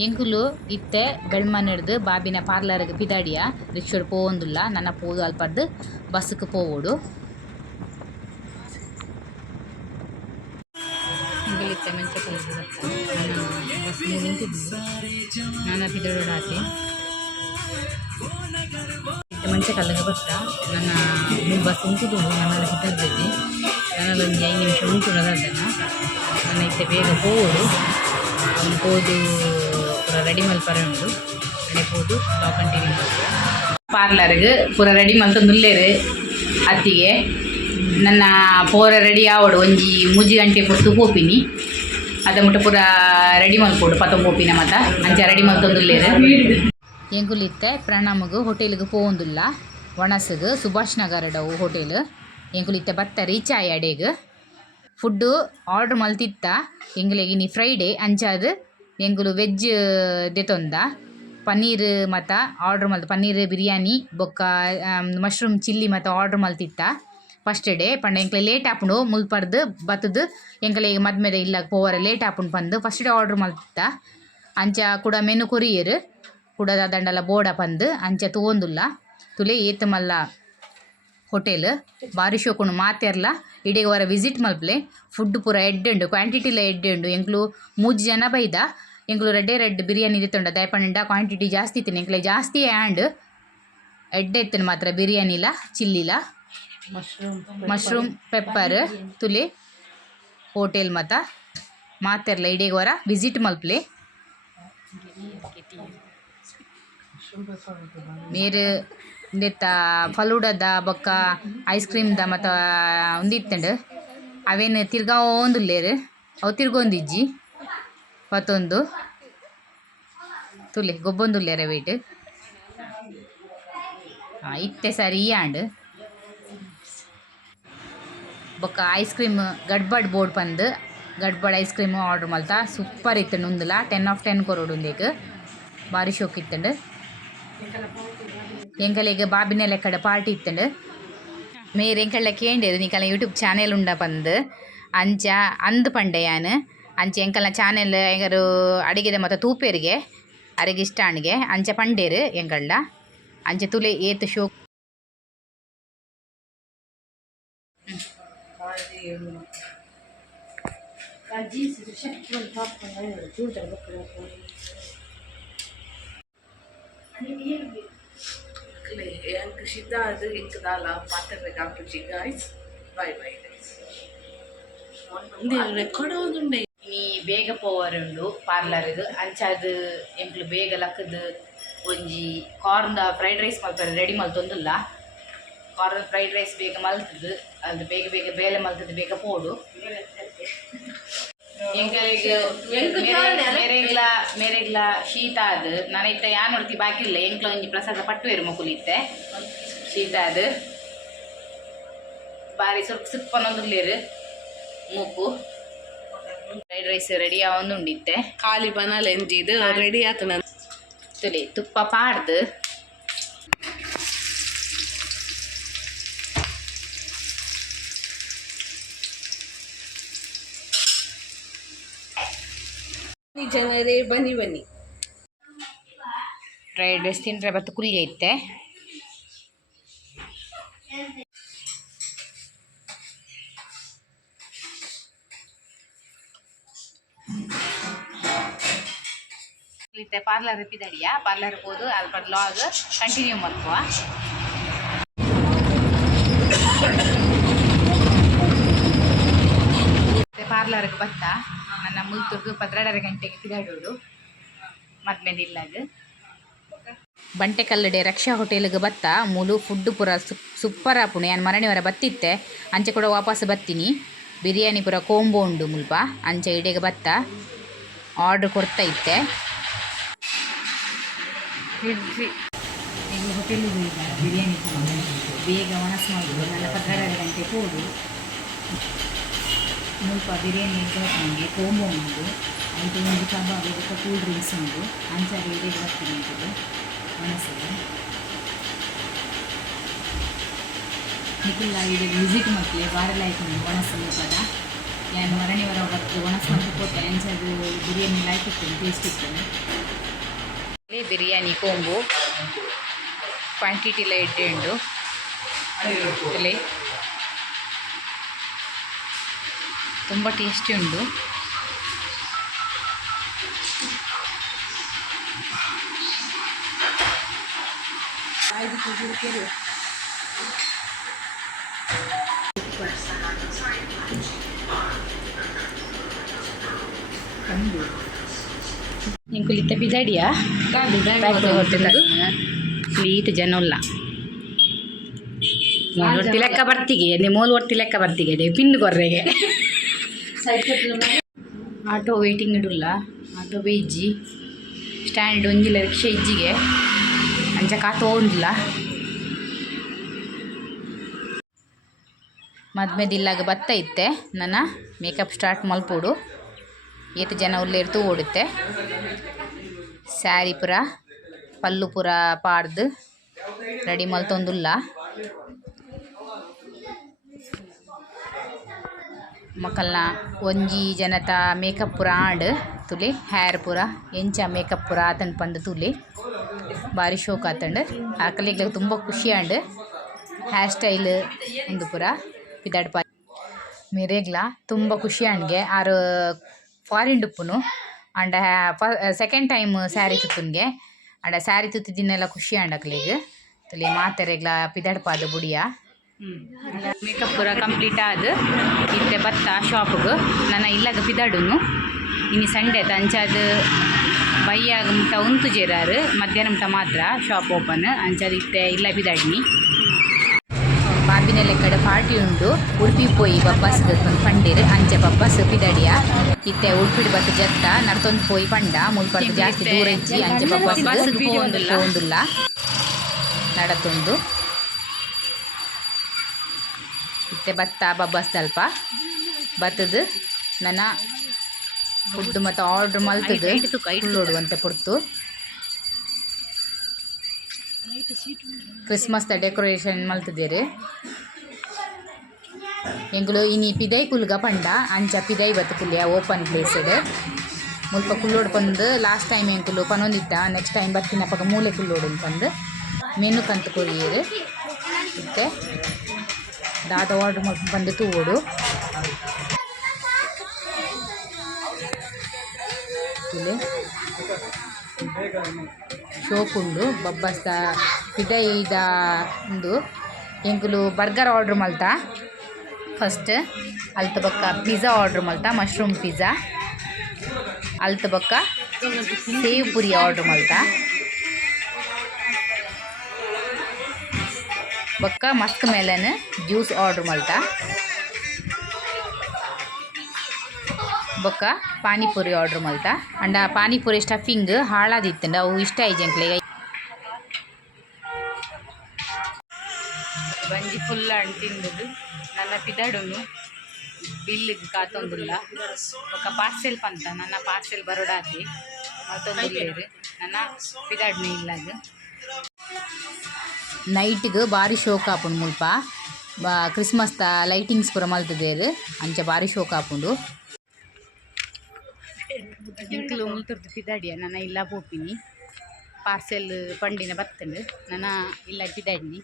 ಎಂಕುಲು ಇತ್ತೆ ಬೆಳ್ಮನೆಡ್ದು ಬಾಬಿನ ಪಾರ್ಲರ್ಗ್ ಪಿದಾಡಿಯ ರಿಕ್ಷೋಡ್ ಪೋವೊಂದುಲ್ಲ ನನ್ನ ಪೋದು ಅಲ್ಪರ್ದು ಬಸ್ಸ್ಕ್ ಪೋವೊಡು ಎಂಕುಲಿತ್ತೆ ಮೆಂಚ ಕಲಿದು ನನ್ನ ಬಸ್ ನಿಂತಿದ್ದು ನನ್ನ ಪಿದಾಡೋಡು ಆತೆ ಮಂಚ ಕಲ್ಲಿಗೆ ಬತ್ತ ನನ್ನ ಮೂರು ಬಸ್ ಉಂಟುದು ನನ್ನ ಹಿತದ್ದೈತಿ ನನ್ನಲ್ಲಿ ಒಂದು ಐದು ನಿಮಿಷ ಉಂಟು ಅದನ್ನ ನನ್ನ ಇತ್ತೆ ಬೇಗ ಹೋಗೋದು ಅವ್ನು ಹೋದು ರೆಡಿ ಮಲ್ಪರೆ ಉಂಡು. ಮನೆ ಹೋದು ನಾವು ಕಂಟಿನ್ಯೂ ಪಾರ್ಲರ್ಗೆ ಪೂರ ರೆಡಿ ಮಲ್ತೊಂದುಲ್ಲೇರು ಅತ್ತಿಗೆ. ನನ್ನ ಪೂರ ರೆಡಿ ಆವಡು, ಒಂಜಿ ಮೂಜಿ ಗಂಟೆ ಪೊತ್ತು ಪೋಪಿನಿ. ಅದ ಮುಟ್ಟ ಪೂರ ರೆಡಿ ಮಲ್ಪೋಡು ಪತೊಂದು ಪೋಪಿನ ಮತ. ಅಂಚ ರೆಡಿ ಮಲ್ತೊಂದುಲ್ಲೇರು ಎಂಕುಲಿತ್ತೆ ಪ್ರಣಾಮಗು, ಹೋಟೆಲ್ಗೆ ಪೋವೊಂದುಲ್ಲ. ಒಣಸ್ಗ್, ಸುಭಾಷ್ ನಗರಡವು ಹೋಟೆಲ್. ಎಂಕುಲಿತ್ತೆ ಬತ್ತ ರೀಚ್ ಆಯಿ ಅಡೆಗ್. Food order ಮಲ್ತಿತ್ತ. ಎಂಗ್ಲೆಗ್ ಇನಿ ಫ್ರೈಡೇ ಅಂಚಾದ್ ಎಂಕುಲು ವೆಜ್ ದೆತೊಂದ ಪನ್ನೀರ್ ಮಾತ, ಆರ್ಡ್ರ್ ಮಲ್ತ್ ಪನ್ನೀರ್, ಬಿರಿಯಾನಿ, ಬೊಕ್ಕ ಮಶ್ರೂಮ್ ಚಿಲ್ಲಿ ಮತ್ತ ಆರ್ಡ್ರ್ ಮಲ್ತಿತ್ತ. ಫಸ್ಟ್ ಡೇ ಪಂಡ ಎಂಕ್ಲೆ ಲೇಟ್ ಆಪುಂಡು, ಮುಲ್ಪರ್ದು, ಬತ್ತದು, ಎಂಕಲೆಗ್ ಮದ್ಮೆದ ಇಲ್ಲ ಪೋವರ ಲೇಟ್ ಆಪುಂಡು ಪಂದ್ ಫಸ್ಟ್ ಡೇ ಆರ್ಡ್ರ್ ಮಲ್ತಿತ್ತ. ಅಂಚ ಕೂಡ ಮೆನು ಕೊರಿಯರ್, ಕುಡದ ದಂಡಲ ಬೋಡ ಪಂದ್, ಅಂಚ ತೂವೊಂದುಲ್ಲ. ತುಲೆ ಏತ್ ಮಲ್ಲ ಹೋಟೆಲ್ ಬಾರಿ ಶೋಕುಂಡು ಮಾತೆರ್ಲ ಇಡೆಗ್ ವರ ವಿಸಿಟ್ ಮಲ್ಪಲೆ ಫುಡ್ ಪೂರ ಎಡ್ಡೆ ಉಂಡು ಕ್ವಾಂಟಿಟಿಲ ಎಡ್ಡೆ ಉಂಡು ಎಂಕ್ಲು ಮೂಜಿ ಜನ ಬೈದ ಎಂಕ್ಲು ರಡ್ಡೆ ರೆಡ್ ಬಿರಿಯಾನಿ ತೊಂಡ ದಯಪಂಡ ಕ್ವಾಂಟಿಟಿ ಜಾಸ್ತಿ ಇತ್ತಿನ ಎಂಕ್ಲೆ ಜಾಸ್ತಿ ಆ್ಯಂಡ್ ಎಡ್ಡೆ ಇತ್ತಿನ ಮಾತ್ರ. ಬಿರಿಯಾನಿಲ ಚಿಲ್ಲಿಲ ಮಶ್ರೂಮ್ ಪೆಪ್ಪರ್ ತುಲೆ ಹೋಟೆಲ್ ಮತ ಮಾತೆರ್ಲ ಇಡೆಗ್ ವರ ವಿಸಿಟ್ ಮಲ್ಪಲೆ. ನೀರು ಇಂದೆತ್ತ ಫಲೂಡದ ಬೊಕ್ಕ ಐಸ್ ಕ್ರೀಮ್ದ ಮತ್ತು ಉಂದಿತ್ತಂಡು ಅವೇನು ತಿರ್ಗಾ ಓಂದುಲ್ಲೇರು ಅವು ತಿರ್ಗೊಂದಿಜ್ಜಿ ತುಲೆ ಗೊಬ್ಬೊಂದುಲ್ಲೇರ ವೇಟ್ ಹಾಂ, ಇತ್ತೆ ಸರಿ ಆಂಡ್ ಬೊಕ್ಕ ಐಸ್ ಕ್ರೀಮ್ ಗಡ್ಬಡ್ ಬೋರ್ಡ್ ಪಂದ್. ಗಡ್ಬಡ್ ಐಸ್ ಕ್ರೀಮ್ ಆರ್ಡ್ರ್ ಮಲ್ತ. ಸೂಪರ್ ಇತ್ತಂಡು ಉಂದುಲ ಟೆನ್ ಆಫ್ ಟೆನ್ ಕೊರೋಡು ಉಂದೇಕ್ ಭಾರಿ ಶೋಕ್ ಇತ್ತಂಡು. ಎಂಕಲೆಗ್ ಬಾಬಿನ ಲೆಕ್ಕಡ ಪಾರ್ಟಿ ಇತ್ತಂಡು. ಮೇರ್ ಎಂಕಲ್ಡ ಕೇಂಡೇರು ನಿಕಲ ಯೂಟ್ಯೂಬ್ ಚಾನೆಲ್ ಉಂಡ ಪಂದ್. ಅಂಚ, ಅಂದ್ ಪಂಡೆ ಯಾನ್. ಅಂಚ ಎಂಕಲ್ನ ಚಾನೆಲ್ ಎಂಗರು ಅಡಿಗೆದ ಮತ್ತ ತೂಪೇರಿಗೆ ಅರೆಗ್ ಇಷ್ಟ ಆಣ್ಗೆ ಅಂಚ ಪಂಡೇರು ಎಂಕಲ್ಡ ಅಂಚ ತುಲೆ ಏತ್ ಶೋ Yang kita ada yang kedala pater kapuchi guys. Bye bye ಬೇಗ ಪೋವರುಂಡು ಪಾರ್ಲರ್ದು ಅಂಚಾದ್ ಎಂಕ್ಲು ಬೇಗ ಲಕ್ಕದು ಒಂಜಿ ಕಾರ್ನ್ ಫ್ರೈಡ್ ರೈಸ್ ಮಲ್ತಾರೆ ರೆಡಿ ಮಲ್ತೊಂದುಲ್ಲ. ಕಾರ್ನ್ ಫ್ರೈಡ್ ರೈಸ್ ಬೇಗ ಮಲ್ತದ್ ಅದು ಬೇಗ ಬೇಗ ಬೇಲೆ ಮಲ್ತದ್ ಬೇಗ ಪೋಡು. ಮೇರೆಗ್ಲ ಮೇರೆಗ್ಲ ಶೀತ ಅದು ನಾನು ಇತ್ತ ಯಾನ್ ನೋಡ್ತಿ ಬಾಕಿ ಇಲ್ಲ. ಎಂಕ್ಲ ಒಂಜಿ ಪ್ರಸಾದ ಪಟ್ಟುವೆರು ಮಕ್ಕುಲಿತ್ತೆ ಶೀತ ಅದು ಬಾರಿ ಸುರ್ಕ್ ಸುಪ್ಪನೊಂದುಲ್ಲೇರು ಮೂಕು ಫ್ರೈಡ್ ರೈಸ್ ರೆಡಿ ಆವೊಂದುಂಡಿತ್ತೆ ಖಾಲಿ ಬನಲ್ ಎಂಜಿ ಇದು ರೆಡಿ ಆತನ ತುಲಿ ತುಪ್ಪ ಪಾಡ್ದು. ಜನರೇ ಬನ್ನಿ ಬನ್ನಿ. ಫ್ರೈಡ್ ರೈಸ್ ತಿಂದ್ರೆ ಬತ್ತು ಕುಲಿ ಐತೆ. ಪಾರ್ಲರ್ ಇಪ್ಪಿದಡಿಯ ಪಾರ್ಲರ್ ಹೋದು ಅಲ್ಪ ಲಾಗ್ ಕಂಟಿನ್ಯೂ ಮಾಡ್ಕೋ. ಪಾರ್ಲರ್ಗೆ ಬತ್ತ? ನನ್ನ ಮುಲ್ತುರ್ದು ಪದ್ರೆಡರ ಗಂಟೆಗೆ ಪಿದಾಡೋಡು ಮದ್ಮೇಲೆ ಬಂಟೆ ಕಲ್ಲಡೆ ರಕ್ಷಾ ಹೋಟೆಲ್ಗೆ ಬತ್ತ? ಮೂಲು ಫುಡ್ ಪೂರ ಸುಪ್ ಸೂಪರ್ ಆಪುಣು ಮರಣಿ ವರ ಬತ್ತಿತ್ತೆ? ಅಂಚೆ ಕೂಡ ವಾಪಸ್ ಬತ್ತೀನಿ. ಬಿರಿಯಾನಿ ಪುರ ಕೋಂಬೋ ಉಂಡು ಮುಲ್ಪ. ಅಂಚೆ ಇಡೆಗೆ ಬತ್ತ? ಆರ್ಡ್ರ್ ಕೊಡ್ತಾ ಇತ್ತೆ. ಈಗ ಹೋಟೆಲಿಗೆ ಈಗ ಬಿರಿಯಾನಿ ಬೇಗ ಒಣಸ್ ಮಾಡೋದು ನನ್ನ ಪದ್ರೆರಡು ಗಂಟೆ ಹೋದು ಮುಲ್ಪ ಬಿರಿಯಾನಿ ನನಗೆ ಕೋಂಬೋ ಉಂಟು. ಐದು ಒಂದು ಕಬಾಬ್, ಇದಕ್ಕೆ ಕೂಲ್ ಡ್ರಿಂಕ್ಸ್ ಉಂಟು. ಅಂಚಾದ ಇಡೆಗೆ ಬರ್ತೀನಿ ಅಂತದ್ದು ಮನಸ್ಸಿಗೆ. ನಿಖಿಲ್ ಇದೆ ವಿಸಿಟ್ ಮಾಡ್ತೀವಿ. ವಾರಲ್ಲ ಆಯ್ತು ಮನಸ್ಸಲ್ಲಿ ಪದ ನಾನು ಮರಣಿ ವರ ಬತ್ತು ಒಣಸ್ಕೊಂಡು ಕೊಟ್ಟೆ ಬಿರಿಯಾನಿ ಲಾಯ್ಕಿತ್ತು ಟೇಸ್ಟ್ ಇತ್ತು ಬಿರಿಯಾನಿ ಕೊಂಬು ಕ್ವಾಂಟಿಟಿಲ ಉಂಡು. ಇಲ್ಲಿ ತುಂಬ tasty yang kulit tapi tadi ya sweet ಲೆಕ್ಕ ಬರ್ತಿಗೆ. ನೀವು ಮೂಲು ಒಟ್ಟಿ ಲೆಕ್ಕ ಬರ್ತಿಗೆ. ಡೇ ಪಿಂಡು ಕೊರ್ರೆಗೆ. ಆಟೋ ವೇಟಿಂಗ್ ಇಡುಲ್ಲ. ಆಟೋ ಬೇಜ್ಜಿ ಸ್ಟ್ಯಾಂಡ್ ಒಂಜಿಲ್ಲ ರಿಕ್ಷೆ ಇಜ್ಜಿಗೆ. ಅಂಚ ಕಾತು ಹೋಗಿಲ್ಲ ಮದ್ಮೆದಿಲ್ಲಾಗ ಭತ್ತ ಇತ್ತೆ. ನನ್ನ ಮೇಕಪ್ ಸ್ಟಾರ್ಟ್ ಮಲ್ಪೋಡು. ಏತ ಜನ ಉಲ್ಲೇರ್ತು ಓಡುತ್ತೆ. ಸ್ಯಾರಿ ಪುರ, ಪಲ್ಲು ಪುರ ಪಾಡ್ದು ರೆಡಿ ಮಲ್ತೊಂದುಲ್ಲ ಮಕ್ಕಲ್ನ ಒಂಜಿ ಜನತ ಮೇಕಪ್ ಪುರ ಆಂಡ್ ತುಲಿ ಹೇರ್ ಪುರ, ಎಂಚ ಮೇಕಪ್ ಪುರ ಆತಂಡ್ ಪಂದ್ ತುಲಿ. ಭಾರಿ ಶೋಕ್ ಆತಂಡ್. ಆಕಲಿಗ್ಲ ತುಂಬ ಖುಷಿ ಆಂಡ್ ಹೇರ್ ಸ್ಟೈಲ್ ಒಂದು ಪುರ ಪಿದಾಡ್ ಪಾ ಮಿರೇಗ್ಲ ತುಂಬ ಖುಷಿ ಆಂಡ್ಗೆ ಆರು ಫಾರಿನ್ ಡುಪ್ಪುನು ಅಂಡ ಸೆಕೆಂಡ್ ಟೈಮ್ ಸ್ಯಾರಿ ತುತ್ತುನ್ಗೆ. ಅಂಡ ಸ್ಯಾರಿ ತುತ್ತಿದಿನ್ನೆಲ್ಲ ಖುಷಿ ಆಂಡಕ್ಲಿಗ್ ತುಲಿ ಮಾತೆರೆಗ್ಲ ಪಿದಾಡ್ ಪಾದ ಬುಡಿಯ. ಮೇಕಪ್ ಪೂರ ಕಂಪ್ಲೀಟ್ ಆದ. ಇತ್ತೆ ಬತ್ತ ಶಾಪ್ಗೆ ನನ್ನ ಇಲ್ಲಾಗ ಪಿದಾಡುನು. ಇನ್ನು ಸಂಡೆ ಅಂಚಾದ್ ಬೈಯಾಗ ಮುಟ್ಟ ಉಂತು ಜೇರಾರು. ಮಧ್ಯಾಹ್ನ ಮುಟ ಮಾತ್ರ ಶಾಪ್ ಓಪನ್ ಅಂಚಾದ ಇತ್ತೆ ಇಲ್ಲ ಪಿದಾಡಿನಿ. ಬಾಬಿನೆಲ್ಲ ಕಡೆ ಪಾರ್ಟಿ ಉಂಡು ಉಡುಪಿ ಪೋಯಿ ಬಪ್ಪಾಸ್ ಪಂಡಿರ್ ಅಂಚೆ ಬಪ್ಪಾಸ್ ಪಿದಡಿಯ. ಇತ್ತೆ ಉಡುಪಿ ಬತ್ತ ಜತ್ತ ನರ್ತೊಂದು ಪೋಯಿ ಪಂಡ ಮುಲ್ಪಟ್ಟು ಜಾಸ್ತಿ ದೂರ ಇಜ್ಜಿ ಅಂಚೆ ಪೋಂದುಲ್ಲ ನಡತೊಂದು ಇತ್ತೆ ಬತ್ತ ಬಬ್ಬಾಸ್ ಸ್ವಲ್ಪ ಬತ್ತದು ನನ್ನ ಫುಡ್ ಮತ್ತು ಆರ್ಡ್ರ್ ಮಲ್ತದು ನೋಡುವಂತೆ ಪುರ್ತು ಕ್ರಿಸ್ಮಸ್ದ ಡೆಕೋರೇಷನ್ ಮಲ್ತದೇರು. ಎಂಗುಲು ಇನಿ ಪಿದೈ ಕುಲ್ಗ ಪಂಡ, ಅಂಚ ಪಿದೈ ಬತ್ತು ಓಪನ್ ಓಪನ್ ಇದೆ ಮುಲ್ಪ ಕುಲ್ಲೋಡು ಪಂದು ಲಾಸ್ಟ್ ಟೈಮ್ ಎಂಕುಲು ಪನೊಂದಿತ್ತ ನೆಕ್ಸ್ಟ್ ಟೈಮ್ ಪಕ್ಕ ಮೂಲೆ ಕುಲ್ಲೋಡು ಪಂದು. ಮೆನು ಕಂತು ಕೊರಿಯರು. ಮತ್ತೆ ದಾದ ಆರ್ಡ್ರ್ ಮಾಡ್ಕೊಂಡು ಬಂದು ತೂಡು ಇಲ್ಲಿ. ಶೋಪ್ ಬಬ್ಬಸ್ತ ಪಿದೈದ ಒಂದು ಎಂಕುಲು ಬರ್ಗರ್ ಆರ್ಡ್ರ್ ಮಲ್ತ. ಫಸ್ಟ್ ಅಲ್ತ ಬೊಕ್ಕ ಪಿಜ್ಜಾ ಆರ್ಡ್ರ್ ಮಲ್ತ ಮಶ್ರೂಮ್ ಪಿಜ್ಜಾ ಅಲ್ತ ಬೊಕ್ಕ ಸೇವ್ ಪುರಿ ಆರ್ಡ್ರ್ ಮಲ್ತ. ಬೊಕ್ಕ ಮಸ್ಕ್ ಮೇಲನ್ ಜ್ಯೂಸ್ ಆರ್ಡ್ರ್ ಮಲ್ತ. ಬೊಕ್ಕ ಪಾನಿಪುರಿ ಆರ್ಡ್ರ್ ಮಲ್ತ. ಅಂಡ ಪಾನಿಪುರಿ ಸ್ಟಫಿಂಗ್ ಹಾಳಾದಿತ್ತಂಡ, ಅವು ಇಷ್ಟ ಐಜಂಕ್ಲೆಗ ಬಂಜಿ ಫುಲ್ ಹಣ್ಣು ತಿಂದದ್ದು. ನನ್ನ ಪಿದಾಡುನು ಬಿಲ್ಲಿಗೆ ಕಾತೊಂದುಲ್ಲ. ಒಕ್ಕ ಪಾರ್ಸೆಲ್ ಪಂತ ನನ್ನ ಪಾರ್ಸೆಲ್ ಬರೋಡಾತಿ. ಮತ್ತೊಂದು ನನ್ನ ಪಿದಾಡ್ನೆ ಇಲ್ಲ ಅದು. ನೈಟ್ಗೆ ಭಾರಿ ಶೋಕ್ ಆಪುಂಡು ಮುಲ್ಪ. ಬಾ ತ ಲೈಟಿಂಗ್ಸ್ ಪೂರ ಮಲ್ತದೇರು ಅಂಚ ಭಾರಿ ಶೋಕ್ ಆಪುಂಡು ಇಂಕ್ಲು ಮುಲ್ತರ್ದು ಪಿದಾಡಿಯ. ನನ್ನ ಇಲ್ಲ ಪೋಪಿನಿ. ಪಾರ್ಸೆಲ್ ಪಂಡಿನ ಬತ್ತಂಡು. ನನ್ನ ಇಲ್ಲ ಪಿದಾಡಿನಿ.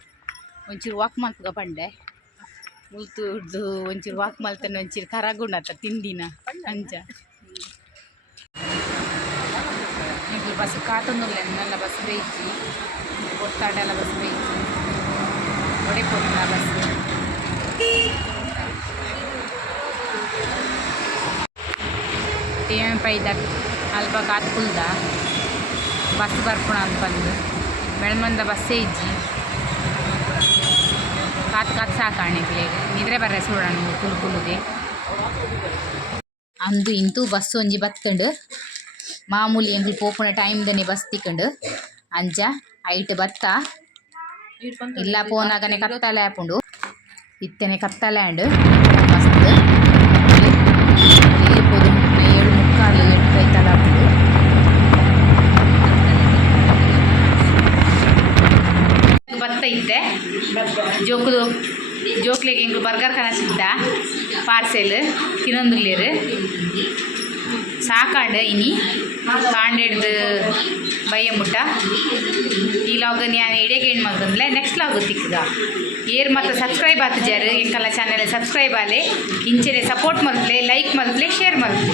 ಒಂಚೂರು ವಾಕ್ ಮಲ್ಪಗ ಪಂಡೆ ಮುಲ್ತೂರ್ದು ಒಂಚೂರು ವಾಕ್ ಮಲ್ತಂಡು ಒಂಚೂರು ಕರಗುಂಡ ತಿಂಡಿನ ಅಂಚ ಬಸ್ ಕಾತೊಂದುಲ್ಲ ನನ್ನ ಬಸ್ ಬೇಯಿಸಿ ಕೊಡ್ತಾಡೆಲ್ಲ ಬಸ್ ಬೇಯಿಸಿ ಒಡೆ ಕೊಟ್ಟ ಬಸ್. ಏನ್ ಪೈದ ಅಲ್ಪ ಕಾತ್ಕುಲ್ದ. ಬಸ್ ಬರ್ಪುಣ ಅಂತ ಬಂದು. ಬೆಳಮಂದ ಬಸ್ಸೇ ಇಜ್ಜಿ. ಕಾತ್ ಕಾತ್ ಸಾಕಾಣಿಕ್ಲೆ ನಿದ್ರೆ ಬರ್ರೆ ಸುಡೋಣ ಕುಲ್ಕುಲುಗೆ ಅಂದು ಇಂತು ಬಸ್ ಒಂಜಿ ಬತ್ತುಂಡು ಮಾಮೂಲಿ ಎಂಕ್ಲು ಪೋಪುನ ಟೈಮ್ದನೆ ಬಸ್ ತಿಕ್ಕಂಡು. ಅಂಜ, ಐಟ್ ಬತ್ತ ಇಲ್ಲ ಪೋನಾಗನೆ ಕತ್ತಲೆ ಆಪುಂಡು. ಇತ್ತನೆ ಕತ್ತಲೆ ಆಂಡ್. ಬತ್ತ ಇತ್ತೆ ಜೋಕುದು, ಜೋಕ್ಲಿಗೆ ಹಿಂಗೆ ಬರ್ಗರ್ ಕನಸಿದ್ದ ಪಾರ್ಸೆಲ್ ತಿನ್ನೊಂದುಲ್ಲೇರು ಸಾಕಾಂಡ ಇನಿ. ಕಾಂಡೆಡ್ದು ಬಯ್ಯ ಮುಟ್ಟ. ಈ ಲಾಗ್ ನಾನು ಇಡೇಗೆ ಏನು ಮಾಡ್ದಂದ್ರೆ ನೆಕ್ಸ್ಟ್ ಲಾಗ್ ತಿಕ್ಕದ. ಏರ್ ಮತ್ತು ಸಬ್ಸ್ಕ್ರೈಬ್ ಆತಜಾರು ಎಂಕಲ್ಲ ಚಾನೆಲ್ ಸಬ್ಸ್ಕ್ರೈಬ್ ಆಲೆ ಇಂಚೆನೆ ಸಪೋರ್ಟ್ ಮಲ್ತ್ಲೆ ಲೈಕ್ ಮಲ್ತ್ಲೆ ಶೇರ್ ಮಲ್ತ್ಲೆ